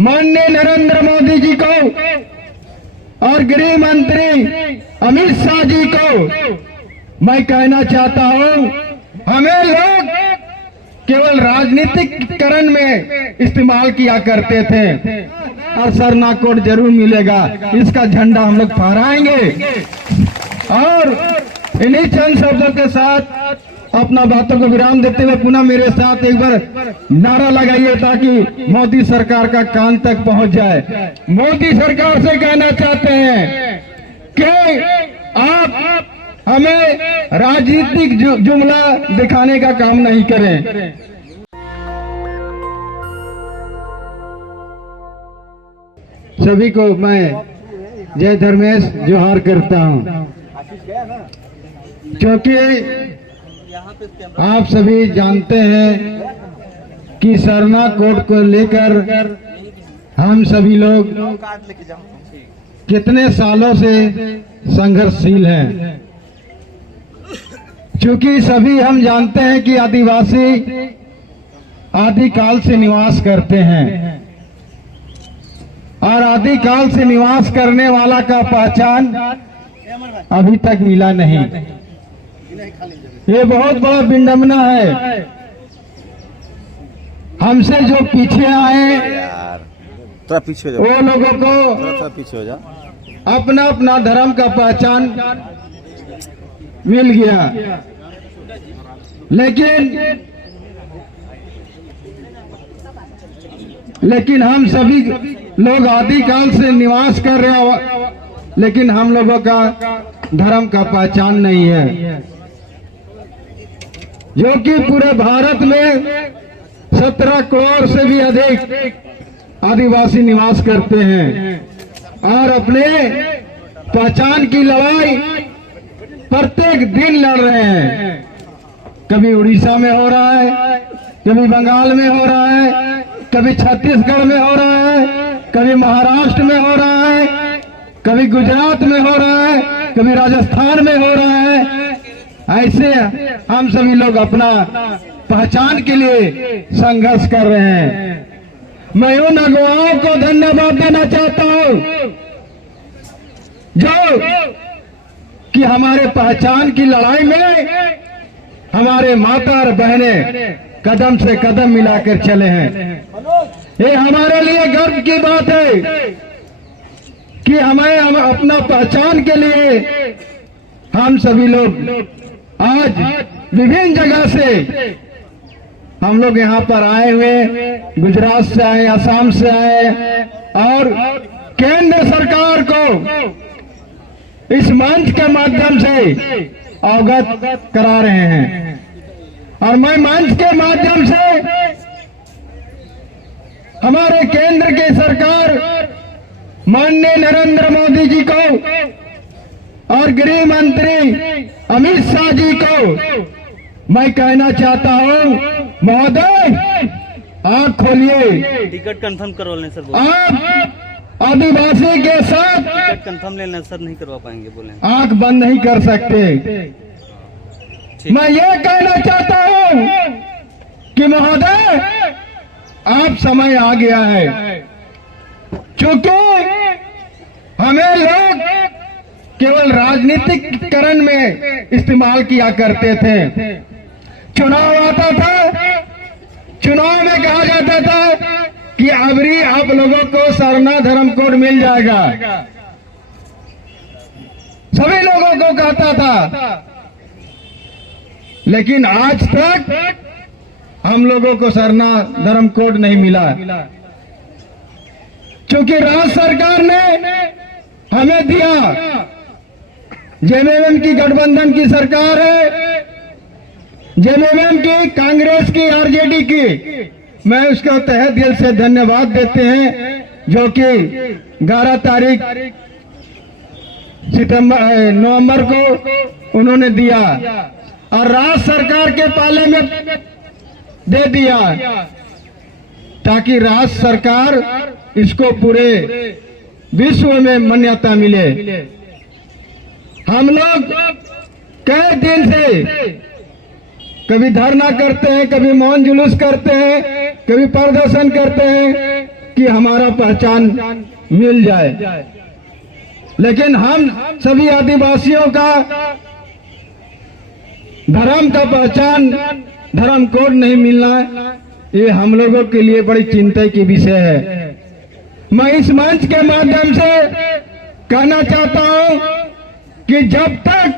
माननीय नरेंद्र मोदी जी को और गृह मंत्री अमित शाह जी को मैं कहना चाहता हूं, हमें लोग केवल राजनीतिकरण में इस्तेमाल किया करते थे और सरना कोड जरूर मिलेगा, इसका झंडा हम लोग फहराएंगे। और इन्हीं चंद शब्दों के साथ अपना बातों को विराम देते हुए पुनः मेरे साथ एक बार नारा लगाइए ताकि मोदी सरकार का कान तक पहुंच जाए। मोदी सरकार से कहना चाहते हैं कि आप हमें राजनीतिक जुमला दिखाने का काम नहीं करें। सभी को मैं जय धर्मेश जोहार करता हूं, क्योंकि आप सभी जानते हैं कि सरना कोड को लेकर हम सभी लोग कितने सालों से संघर्षशील हैं। क्योंकि सभी हम जानते हैं कि आदिवासी आदिकाल से निवास करते हैं और आदिकाल से निवास करने वाला का पहचान अभी तक मिला नहीं। ये बहुत बड़ा विडंबना है। हमसे जो पीछे आए थोड़ा पीछे हो जाओ, वो लोगों को थोड़ा पीछे हो जाओ, अपना अपना धर्म का पहचान मिल गया, लेकिन हम सभी लोग आदिकाल से निवास कर रहे हैं, लेकिन हम लोगों का धर्म का पहचान नहीं है, जो कि पूरे भारत में 17 करोड़ से भी अधिक आदिवासी निवास करते हैं और अपने पहचान की लड़ाई प्रत्येक दिन लड़ रहे हैं। कभी उड़ीसा में हो रहा है, कभी बंगाल में हो रहा है, कभी छत्तीसगढ़ में हो रहा है, कभी महाराष्ट्र में हो रहा है, कभी गुजरात में हो रहा है, कभी राजस्थान में हो रहा है। ऐसे हम सभी लोग अपना पहचान के लिए संघर्ष कर रहे हैं। मैं उन अगुवाओं को धन्यवाद देना चाहता हूं जो कि हमारे पहचान की लड़ाई में हमारे माता और बहनें कदम से कदम मिलाकर चले हैं। ये हमारे लिए गर्व की बात है कि हम अपना पहचान के लिए हम सभी लोग आज विभिन्न जगह से हम लोग यहाँ पर आए हुए, गुजरात से आए, असम से आए और केंद्र सरकार को इस मंच के माध्यम से अवगत करा रहे हैं। और मैं मंच के माध्यम से हमारे केंद्र की सरकार माननीय नरेंद्र मोदी जी को और गृह मंत्री अमित शाह जी को मैं कहना चाहता हूं, महोदय आंख खोलिए। टिकट कंफर्म करवा लें सर। आप आदिवासी के साथ टिकट कंफर्म लेना सर, नहीं करवा पाएंगे बोले, आंख बंद नहीं कर सकते। मैं ये कहना चाहता हूं कि महोदय आप समय आ गया है, क्योंकि हमें लोग केवल राजनीतिकरण में इस्तेमाल किया करते थे। चुनाव आता था, चुनाव में कहा जाता था कि अबरी आप लोगों को सरना धर्म कोड मिल जाएगा, सभी लोगों को कहता था। लेकिन आज तक हम लोगों को सरना धर्म कोड नहीं मिला, क्योंकि राज्य सरकार ने हमें दिया। जेएमएम की गठबंधन की सरकार है, जेएमएम की, कांग्रेस की, आरजेडी की, मैं उसको तहे दिल से धन्यवाद देते हैं, जो कि 11 तारीख नवंबर को उन्होंने दिया और राज्य सरकार के पाले में दे दिया, ताकि राज्य सरकार इसको पूरे विश्व में मान्यता मिले। हम लोग कई दिन से कभी धरना करते हैं, कभी मौन जुलूस करते हैं, कभी प्रदर्शन करते हैं, कि हमारा पहचान मिल जाए, लेकिन हम सभी आदिवासियों का धर्म का पहचान, धर्म कोड नहीं मिलना, ये हम लोगों के लिए बड़ी चिंता की विषय है। मैं इस मंच के माध्यम से कहना चाहता हूं कि जब तक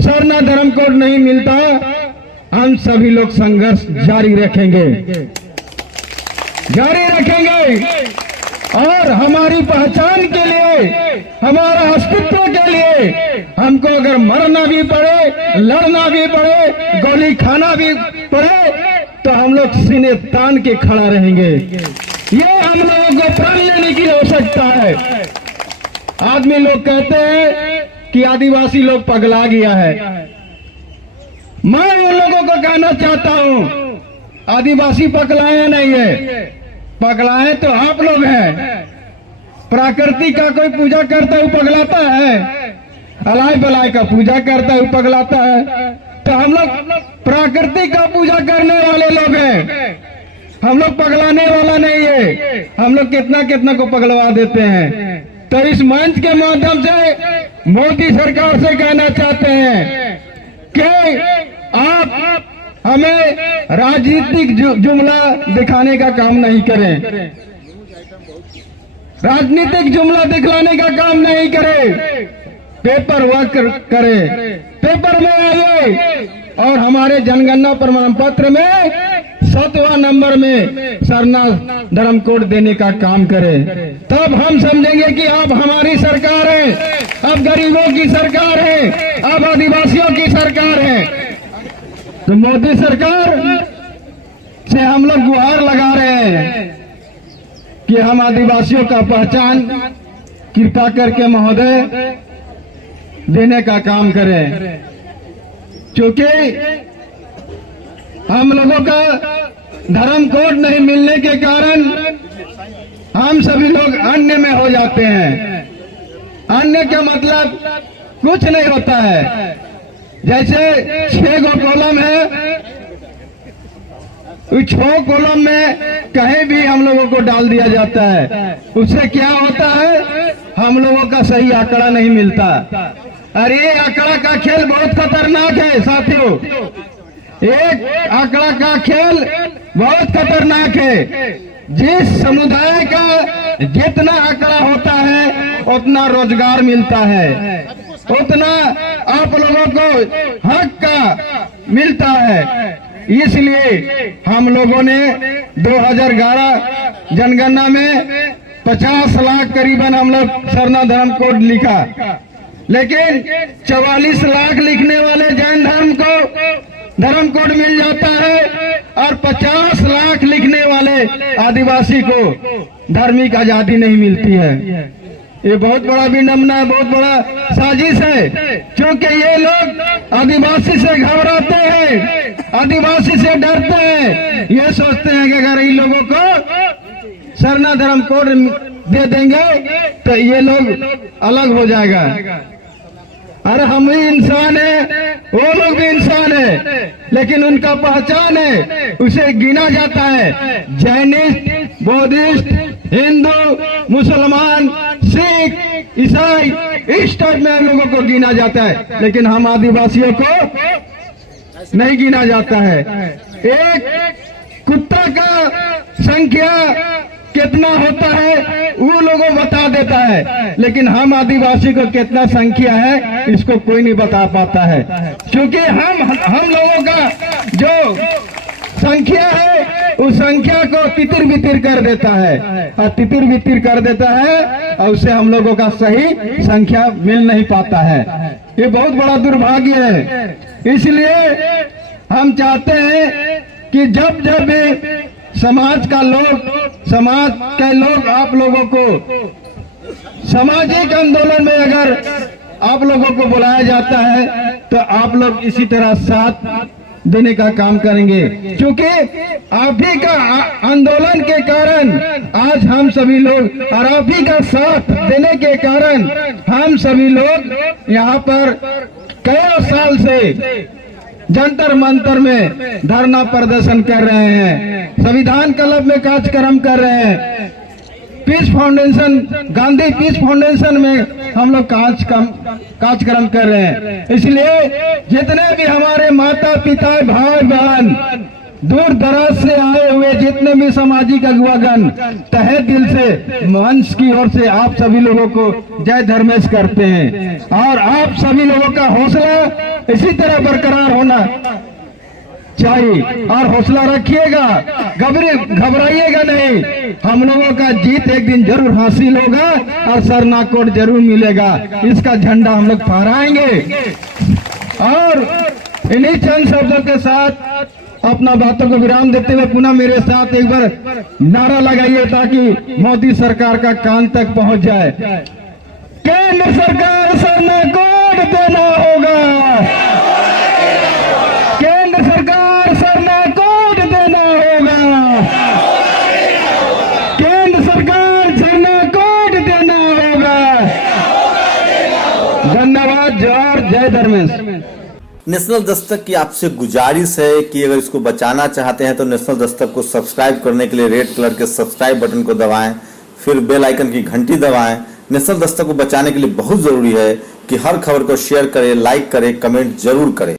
सरना धर्म कोड नहीं मिलता, हम सभी लोग संघर्ष जारी रखेंगे और हमारी पहचान के लिए, हमारा अस्तित्व के लिए हमको अगर मरना भी पड़े, लड़ना भी पड़े, गोली खाना भी पड़े, तो हम लोग सीने तान के खड़ा रहेंगे। ये हम लोगों को प्रण लेने की आवश्यकता है। आदमी लोग कहते हैं कि आदिवासी लोग पगला गया है। मैं उन लोगों को कहना चाहता हूं, आदिवासी पगलाए नहीं है, पगलाए तो आप लोग हैं। प्रकृति का कोई पूजा करता हुआ पगलाता है, अलाय बलाय का पूजा करता हुआ पगलाता है, तो हम लोग प्रकृति का पूजा करने वाले लोग हैं। हम लोग पगलाने वाला नहीं है। हम लोग कितना कितना को पगलवा देते हैं। तो इस मंच के माध्यम से मोदी सरकार से कहना चाहते हैं कि आप हमें राजनीतिक जुमला दिखाने का काम नहीं करें, राजनीतिक जुमला दिखलाने का काम नहीं करें, पेपर वर्क करें, पेपर में आइए और हमारे जनगणना प्रमाण पत्र में 7वां नंबर में सरना धर्म कोड देने का काम करें। तब हम समझेंगे कि अब हमारी सरकार है, अब गरीबों की सरकार है, अब आदिवासियों की सरकार है। तो मोदी सरकार से हम लोग गुहार लगा रहे हैं कि हम आदिवासियों का पहचान कृपा करके महोदय देने का काम करें, क्योंकि हम लोगों का धर्म कोड नहीं मिलने के कारण हम सभी लोग अन्य में हो जाते हैं। अन्य का मतलब कुछ नहीं होता है। जैसे 6 गो कॉलम है, उस 6 कॉलम में कहीं भी हम लोगों को डाल दिया जाता है, उससे क्या होता है, हम लोगों का सही आंकड़ा नहीं मिलता। अरे ये आंकड़ा का खेल बहुत खतरनाक है साथियों, एक आंकड़ा का खेल बहुत खतरनाक है। जिस समुदाय का जितना आंकड़ा होता है उतना रोजगार मिलता है, उतना आप लोगों को हक का मिलता है। इसलिए हम लोगों ने 2011 जनगणना में 50 लाख करीबन हम लोग सरना धर्म कोड लिखा, लेकिन 44 लाख लिखने वाले जैन धर्म को धर्म कोड मिल जाता है और 50 लाख लिखने वाले आदिवासी को धार्मिक आजादी नहीं मिलती है। ये बहुत बड़ा विडंबना है, बहुत बड़ा साजिश है, क्योंकि ये लोग आदिवासी से घबराते हैं, आदिवासी से डरते हैं। ये सोचते हैं कि अगर इन लोगों को सरना धर्म कोड दे देंगे तो ये लोग अलग हो जाएगा। अरे हम भी इंसान है, वो लोग भी इंसान है, लेकिन उनका पहचान है, उसे गिना जाता है। जैनिस्ट, बौद्धिस्ट, हिंदू, मुसलमान, सिख, ईसाई, इस टाइप में लोगों को गिना जाता है, लेकिन हम आदिवासियों को नहीं गिना जाता है। एक कुत्ता का संख्या कितना होता है वो लोगों बता देता है, लेकिन हम आदिवासी को कितना संख्या है इसको कोई नहीं बता पाता है, क्योंकि हम लोगों का जो संख्या है उस संख्या को तितिर बितिर कर देता है, और तितिर बितिर कर देता है और उससे हम लोगों का सही संख्या मिल नहीं पाता है। ये बहुत बड़ा दुर्भाग्य है। इसलिए हम चाहते हैं कि जब जब भी समाज के लोग आप लोगों को सामाजिक आंदोलन में अगर आप लोगों को बुलाया जाता है तो आप लोग इसी तरह साथ देने का काम करेंगे, क्योंकि आप ही का आंदोलन के कारण आज हम सभी लोग, और आप ही का साथ देने के कारण हम सभी लोग यहाँ पर कई साल से जंतर मंतर में धरना प्रदर्शन कर रहे हैं, संविधान क्लब में कार्यक्रम कर रहे हैं, peace foundation, Gandhi peace foundation में हम लोग कार्यक्रम कर रहे हैं। इसलिए जितने भी हमारे माता पिता भाई बहन दूर दराज से आए हुए जितने भी सामाजिक अगुवागण तहे दिल से मंच की ओर से आप सभी लोगों को जय धर्मेश करते हैं। और आप सभी लोगों का हौसला इसी तरह बरकरार होना चाहिए और हौसला रखिएगा, घबराइएगा नहीं। हम लोगों का जीत एक दिन जरूर हासिल होगा और सरनाकोट जरूर मिलेगा। इसका झंडा हम लोग फहराएंगे। और इन्हीं चंद शब्दों के साथ अपना बातों को विराम देते हुए पुनः मेरे साथ एक बार नारा लगाइए ताकि मोदी सरकार का कान तक पहुंच जाए। केंद्र सरकार सरनाकोट देना होगा, केंद्र सरकार सरनाकोट देना होगा, केंद्र सरकार सरनाकोट देना होगा। धन्यवाद। जोहार, जय धर्मेश। नेशनल दस्तक की आपसे गुजारिश है कि अगर इसको बचाना चाहते हैं तो नेशनल दस्तक को सब्सक्राइब करने के लिए रेड कलर के सब्सक्राइब बटन को दबाएं, फिर बेल आइकन की घंटी दबाएं। नेशनल दस्तक को बचाने के लिए बहुत जरूरी है कि हर खबर को शेयर करें, लाइक करें, कमेंट जरूर करें।